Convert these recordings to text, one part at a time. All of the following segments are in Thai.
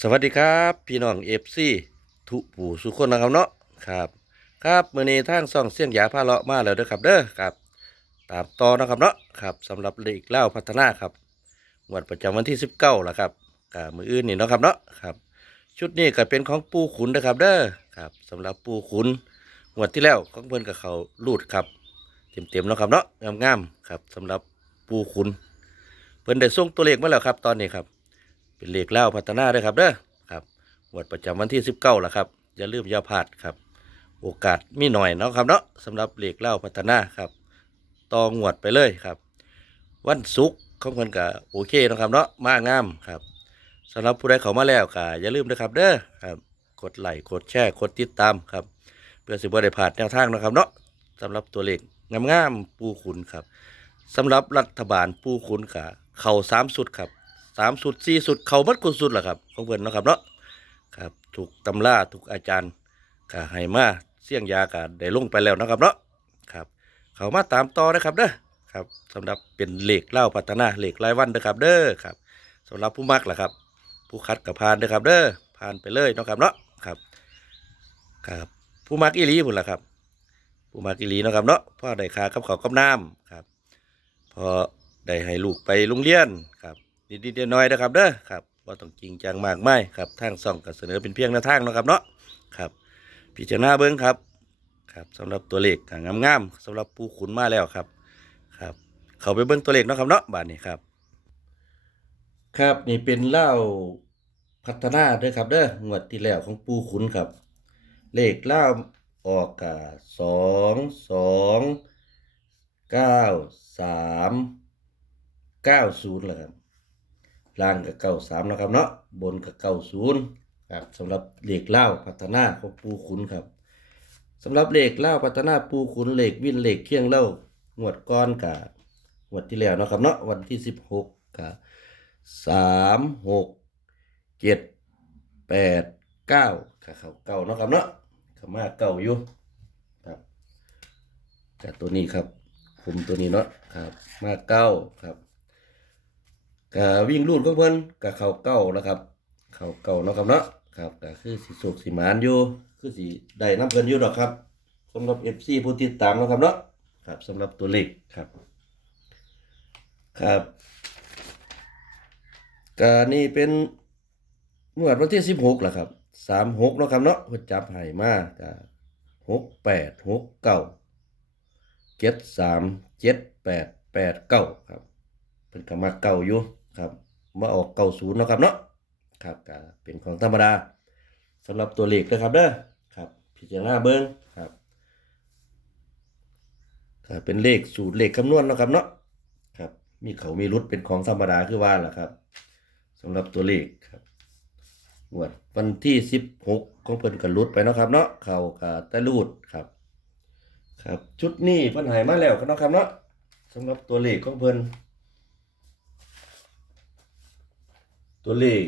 สวัสดีครับพี่น้องเอฟซีทุผู้สุคนนะครับเนาะครับ ครับมื้อนี้ทางซ่องเสียงหยาพาเลาะมาแล้วเด้อครับเด้อครับ ตามต่อนะครับเนาะครับสำหรับเลขเล่าพัฒนาครับงวดประจำวันที่สิบเก้าละครับกับมืออื่นนี่เนาะครับเนาะครับ ชุดนี้ก็เป็นของปูขุนนะครับ เด้อครับสำหรับปูขุนงวดที่แล้วของเพิ่นกับเขาลูดครับเต็มๆเนาะครับเนาะงามๆครับสำหรับปูขุนเพิ่นได้ส่งตัวเลขมาแล้วครับ ตอนนี้ครับ เป็นเลขเล่าพัฒนาด้วยครับเด้อครับงวดประจำวันที่19ล่ะครับ อย่าลืมอย่าพลาดครับ โอกาสมีหน่อยเนาะครับเนาะสำหรับเลขเล่าพัฒนาครับต่องวดไปเลยครับ วันศุกร์ของเพิ่นก็โอเคนะครับเนาะมางามครับสำหรับผู้ใดเขามาแล้วก็อย่าลืมนะครับเด้อครับ กดไลค์กดแชร์กดติดตามครับ เพื่อสิบ่ได้พลาดแนวทางนะครับเนาะสำหรับตัวเลขงามๆปูขุนครับสำหรับรัฐบาลปูขุนก็เข้าสามสุดครับ สามสุดสี่สุดเขาบัดกุสุดแหละครับของเพิ่นเนาะครับเนาะครับถูกตำราถูกอาจารย์ก็ให้มาเสี่ยงยาก็ได้ลงไปแล้วนะครับเนาะครับ เขามาตามต่อนะครับเด้อครับสำหรับเป็นเหล็กเล่าพัฒนาเหล็กรายวันเด้อครับ เด้อครับสำหรับผู้มักแหละครับ ผู้คัดกับพานเด้อครับ เด้อผ่านไปเลยนะครับเนาะครับครับผู้มักอีหลีพุ่นล่ะครับ ผู้มักอีหลีนะครับเนาะพ่อได้คากับเขากับน้ำครับพอได้ให้ลูกไปโรงเรียนครับ นิดๆน้อยๆนะครับเด้อครับว่าต้องจริงจังมากไม่ครับทางซ่องก็เสนอเป็นเพียงแนวทางนะครับเนาะครับพิจารณาเบิ้งครับครับสำหรับตัวเลขก็งามๆสำหรับปูขุนมาแล้วครับครับ เขาไปเบิ้งตัวเลขเนาะครับเนาะบาทนี้ครับ ครับนี่เป็นเล่าพัฒนาเด้อครับเด้องวดที่แล้วของปูขุนครับ เลขเล่าออกกาสองสองเก้าสามเก้าศูนย์แหละครับ ล่างกับเก้าสามนะครับเนาะบนกับเก้าศูนย์ครับสำหรับเหล็กเล่าพัฒนาของปูขุนครับสำหรับเหล็กเล่าพัฒนาปูขุนเหล็กวินเหล็กเคียงเล่างวดก้อนกับงวดที่แล้วนะครับเนาะวันที่สิบหกกับสามหกเจ็ดแปดเก้ากับเขาเก้าเนาะครับเนาะขามาเก้าอยู่ครับกับตัวนี้ครับคุมตัวนี้เนาะครับมาเก้าครับ ก็วิ่งรูดของเพิ่นก็เข้าเก้าแล้วครับ เข้าเก้าเนาะครับเนาะครับก็คือสิสุกสิหมานอยู่คือสิได้น้ำเพิ่นอยู่ดอกครับสำหรับ FC ผู้ติดตามเนาะครับเนาะครับสำหรับตัวเลขครับ ครับก็นี่เป็นงวดวันที่16ล่ะครับ36เนาะครับเนาะเพิ่นจับให้มาก็68 69 73 78 89ครับเป็นกมาเก่าอยู่ ครับมาออกเก่าศูนย์นะครับเนาะครับก็เป็นของธรรมดาสำหรับตัวเลขนะครับเด้อครับพิจารณาเบิ้งครับก็เป็นเลขสูตรเลขคำนวณนะครับเนาะครับมีเขามีรุดเป็นของธรรมดาคือว่าล่ะครับสำหรับตัวเลขครับงวดวันที่สิบหกของเพิ่นกันรุดไปนะครับเนาะเขากับแต่รูดครับ ครับชุดนี้เพิ่นหายมาแล้วนะครับเนาะสำหรับตัวเลขของเพิ่น ตัวเลข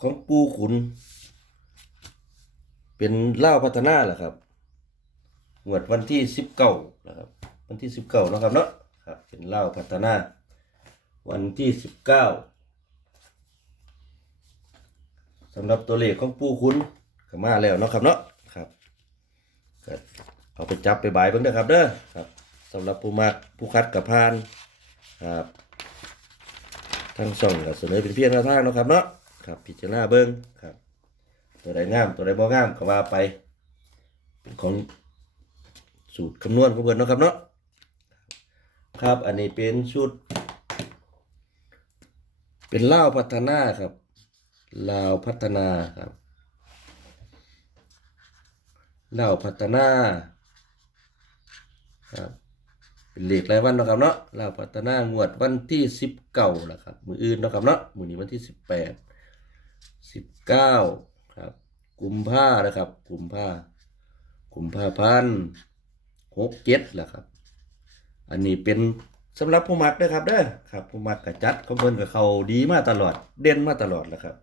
ของปูขุน เป็นเล่าพัฒนาแหละครับงวดวันที่สิบเก้านะครับ วันที่สิบเก้านะครับเนาะครับ เป็นเล่าพัฒนา วันที่สิบเก้าสำหรับตัวเลขของปูขุนก็มาแล้วเนาะครับเนาะครับก็เอาไปจับไปบายเบิ่งเด้อครับเด้อครับสำหรับผู้มักผู้คัดกับพานครับ ทั้งสองก็เสนอเป็นเพียงแนวทางเนาะครับเนาะครับ พิจารณาเบิ้งครับ ตัวใดงาม ตัวใดบ่งามก็ว่าไป เป็นของสูตรคำนวณของเพิ่นเนาะครับเนาะครับ อันนี้เป็นชุด เป็นลาวพัฒนาครับลาวพัฒนาครับลาวพัฒนาครับ เป็นเลขรายวันนะครับเนาะลาวพัฒนางวดวันที่สิบเก้าละครับ มืออื่นนะครับเนาะมือนี้วันที่สิบแปดสิบเก้าครับกุมภานะครับกุมภากุมภาพันหกเจ็ดละครับ อันนี้เป็นสำหรับผู้มักนะครับเด้อครับผู้มักกระจัดเขาเบิ่นกับเขาดีมาตลอด เด่นมาตลอดแหละครับ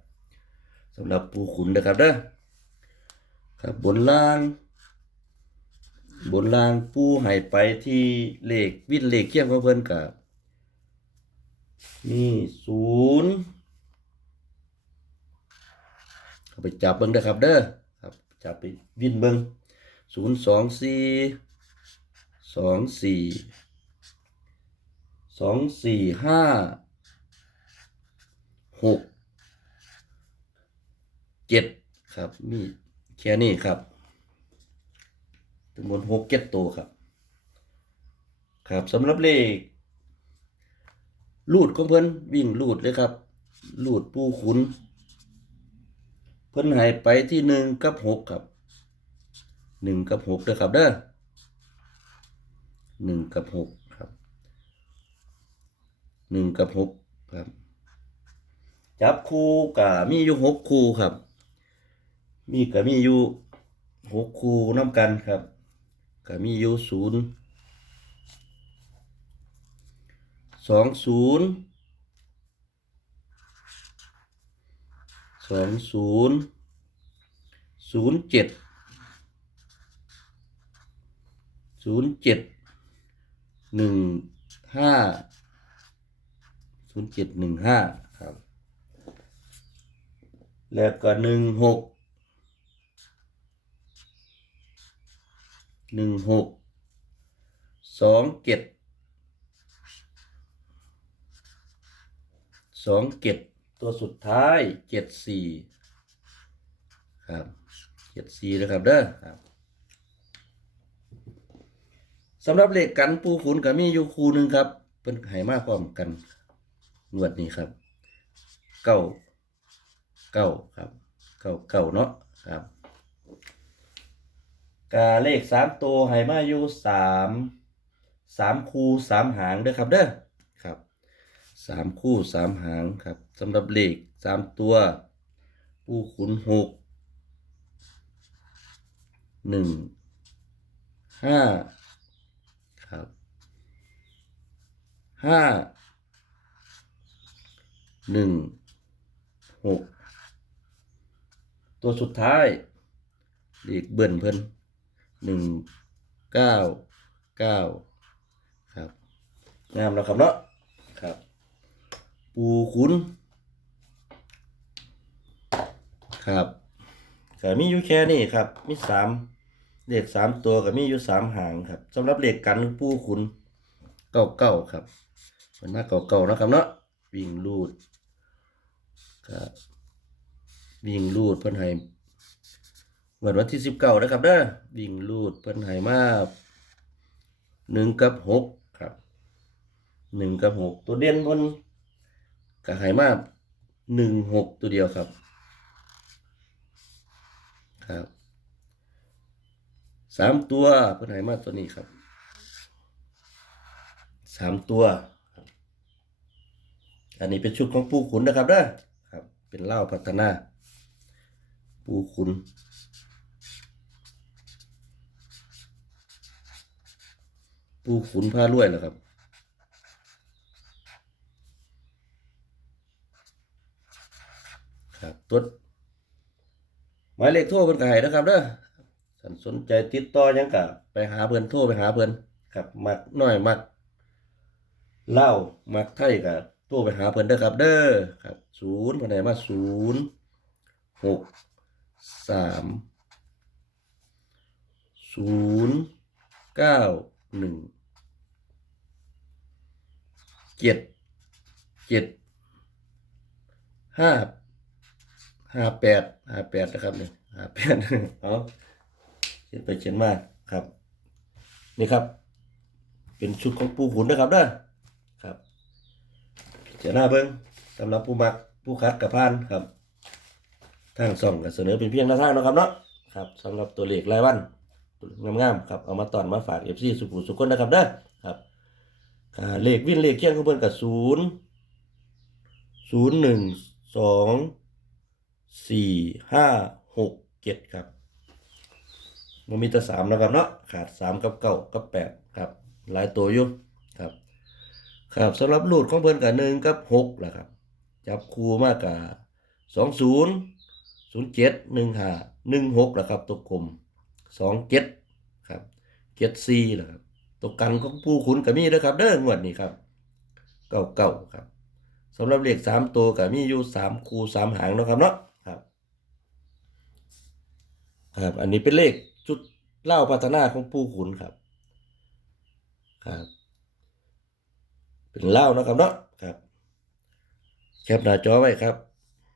สำหรับผู้ขุนนะครับเด้อครับบนล่าง บนล่างปูให้ไปที่เลขวินเลขเคียงของเพิ่นกับมีศูนย์ไปจับเบิ้งเด้อครับเด้อครับจับไปวิ่นเบิ้งศูนย์สองสี่สองสี่สองสี่ห้าหกเจ็ดครับมีแค่นี้ครับ จำนวนหกเจ็ดตัวครับ ครับสำหรับเลขลูดของเพิ่นวิ่งลูดเลยครับลูดปูขุน เพิ่นหายไปที่หนึ่งกับหกครับหนึ่งกับหกเด้อครับเด้อหนึ่งกับหกครับหนึ่งกับหกครับ จับคู่กับมีอยู่หกคู่ครับ มีกับมีอยู่หกคู่น้ำกันครับ กับมีอยู่ศูนย์สองศูนย์สองศูนย์ศูนย์เจ็ดศูนย์เจ็ดหนึ่งห้าศูนย์เจ็ดหนึ่งห้าครับ แล้วก็หนึ่งหก หนึ่งหกสองเจ็ดสองเจ็ดตัวสุดท้ายเจ็ดสี่ครับเจ็ดสี่นะครับเด้อครับสำหรับเลขกันปูขุนกับมีอยู่คูหนึ่งครับเป็นหายมากพร้อมกันงวดนี้ครับเก้าเก้าครับเก้าเก้าเนาะครับ กาเลขสามตัวใหายมาอยู่สามสามคูสามหางเด้อครับเด้อครับสามคู่สามหางครับสำหรับเลขสามตัวผู้ขุนหกหนึ่งห้าครับห้าหนึ่งหกตัวสุดท้ายเลขเบิ้ลเพิ่น หนึ่งเก้าเก้าครับงามแล้วครับเนาะครับ ปูขุนครับก็มีอยู่แค่นี้ครับ มีสามเลขสามตัวก็มีอยู่สามหางครับสำหรับเลขกันปูขุนเก้าเก้าครับมันมาเก้าเก้านะครับเนาะวิ่งลูดครับวิ่งลูดเพิ่นให้ เมื่อวันที่สิบเก้านะครับเด้อวิ่งลูดเพิ่นให้มาหนึ่งกับหกครับหนึ่งกับหกตัวเด่นเพิ่นก็ให้มาหนึ่งหกตัวเดียวครับ ครับสามตัวเพื่นให้มาตัวนี้ครับสามตัว อันนี้เป็นชุดของปูขุนนะครับเด้อครับ เป็นเล้าพัฒนา ปูขุน ปูขุนผ้ารวยเหรอครับ ครับตัวหมายเลขโทรเพิ่นก็ให้นะครับเด้อท่านสนใจติดต่อหยังก็ไปหาเพิ่นโทรไปหาเพิ่นครับ มักน้อยมักเล่าวมักไทยก็โทรไปหาเพิ่นเด้อครับ เด้อครับศูนย์เพิ่นให้มาศูนย์หกสามศูนย์เก้าหนึ่ง เจ็ดเจ็ดห้าห้าแปดห้าแปดนะครับนี่ห้าแปดเอาเขียนไปเขียนมาครับ นี่ครับ เป็นชุดของปูขุนนะครับเด้อครับเจ้าหน้าเบิ้งสำหรับผู้มักผู้คัดกับพานครับทางส่องก็เสนอเป็นเพียงหน้าทางนะครับเนาะครับสำหรับตัวเลขรายวันงามๆครับเอามาตอนมาฝากเอฟซีสุขุมสุขคนนะครับเด้อครับ เลขวิ่นเลขเคียงของเพิ่นกับศูนย์ศูนย์หนึ่งสองสี่ห้าหกเจ็ดครับมันมีแต่สามนะครับเนาะขาดสามกับเก้ากับแปดครับ หลายตัวอยู่ครับครับสำหรับลูดของเพิ่นกับหนึ่งกับหกแหละครับ จับคู่มากกับสองศูนย์ศูนย์เจ็ดหนึ่งห้าหนึ่งหกแหละครับตัวกลมสองเจ็ดครับเจ็ดสี่แหละครับ ตัวกันของผู้ขุนกับมีด้วยครับ เด้องวดนี้ครับเก้าเก้าครับสำหรับเลขสามตัวก็มีอยู่สามคูสามหางนะครับเนาะครับครับ อันนี้เป็นเลขชุดเล่าพัฒนาของปู่ขุนครับครับ เป็นเล่านะครับเนาะครับ แคปหน้าจอไว้ครับ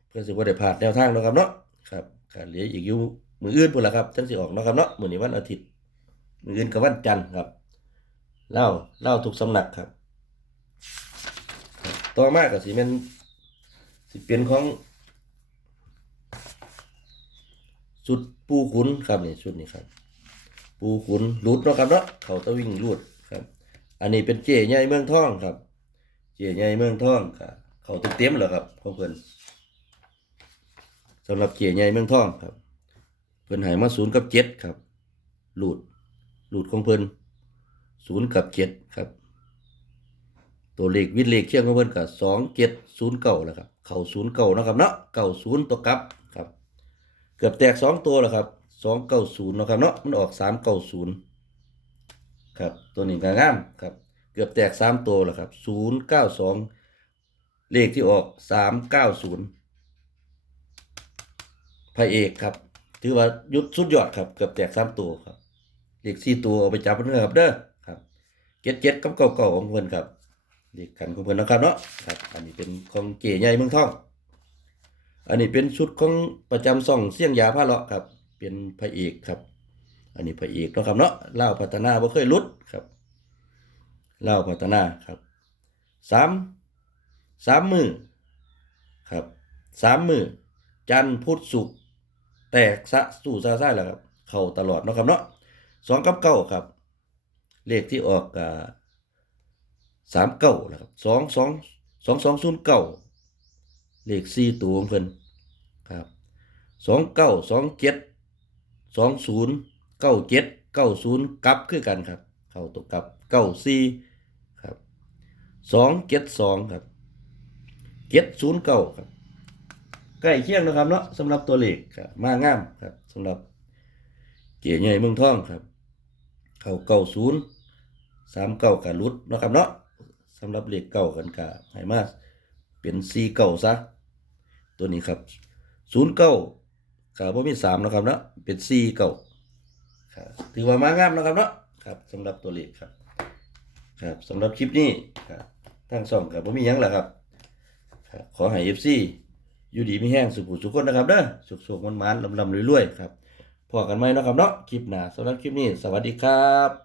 เพื่อสิบ่ได้พลาดแนวทางนะครับเนาะครับขาเหลืออีกอยู่มืออื่นพุ่นละครับจังสิออกนะครับเนาะมือนี้วันอาทิตย์มืออื่นก็วันจันทร์ครับ เล่าเล่าทุกสำนักครับครับต่อมาก็สิแม่นสิเป็นของสุดปูขุนครับนี่ชุดนี้ครับปูขุนรูดเนาะครับเนาะเขาตะวิ่งรูดครับ อันนี้เป็นเจ๊ใหญ่เมืองทองครับ เจ๊ใหญ่เมืองทองครับเขาเต็มๆแล้วครับของเพิ่นสำหรับเจ๊ใหญ่เมืองทองครับ เพิ่นหายมาศูนย์กับเจ็ดครับรูดรูดของเพิ่น ศูนย์กับเจ็ดครับ ตัวเลขวิทย์เลขเคียงของเพิ่นกับสองเจ็ดศูนย์เก่าแล้วครับ เข่าศูนย์เก่านะครับเนาะเก่าศูนย์ตัวกลับครับ เกือบแตกสองตัวแล้วครับสองเก้าศูนย์นะครับเนาะมันออกสามเก้าศูนย์ครับ ตัวนี้ก็งามครับ เกือบแตกสามตัวแล้วครับศูนย์เก้าสองเลขที่ออกสามเก้าศูนย์พระเอกครับ ถือว่ายุดสุดยอดครับ เกือบแตกสามตัวครับเลขสี่ตัวเอาไปจับเพื่อนครับเด้อ เจ็ดเจ็ดกับเก่าเก่าของเพื่อนครับเลขกันของเพื่อนนะครับเนาะครับ อันนี้เป็นของเก๋ใหญ่เมืองทอง อันนี้เป็นชุดของประจำซ่องเสี่ยงยาผ้าเลาะครับ เป็นพระเอกครับ อันนี้พระเอกนะครับเนาะเล่าพัฒนาบ่เคยลุดครับเล่าพัฒนาครับสามสามมือครับสามมือจันพุทธศุกร์แตกสะสู่ซาซ่าแล้วครับ เข้าตลอดเนาะครับเนาะสองกับเก้าครับ เลขที่ออกอ่าสามเก้าแล้วครับสองสองสองสองศูนย์เก้าเลขสี่ตัวของเพิ่นครับสองเก้าสองเจ็ดสองศูนย์เก้าเจ็ดเก้าศูนย์กลับคือกันครับ เข้าตัวกลับเก้าสี่ครับสองเจ็ดสองครับเจ็ดศูนย์เก้าครับใกล้เคียงนะครับเนาะสำหรับตัวเลขครับมางามครับสำหรับเกียร์ใหญ่เมืองทองครับ เข้าเก้าศูนย์สามเก้ากับรุดเนาะครับเนาะสำหรับเลขเก้ากันกะให้มาเป็นสี่เก้าซะตัวนี้ครับศูนย์เก้าขาบ่มีสามนะครับเนาะเป็นสี่เก้าครับถือว่ามางามนะครับเนาะครับสำหรับตัวเลขครับ ครับสำหรับคลิปนี้ครับทั้งสองกับบ่มียังแหละครับขอให้เอฟซีอยู่ดีมีแห้งสุขุสุขคนนะครับเด้อสุขๆมันๆลำๆรวยๆครับ พอกันไหมนะครับเนาะคลิปหน้าสำหรับคลิปนี้ สวัสดีครับ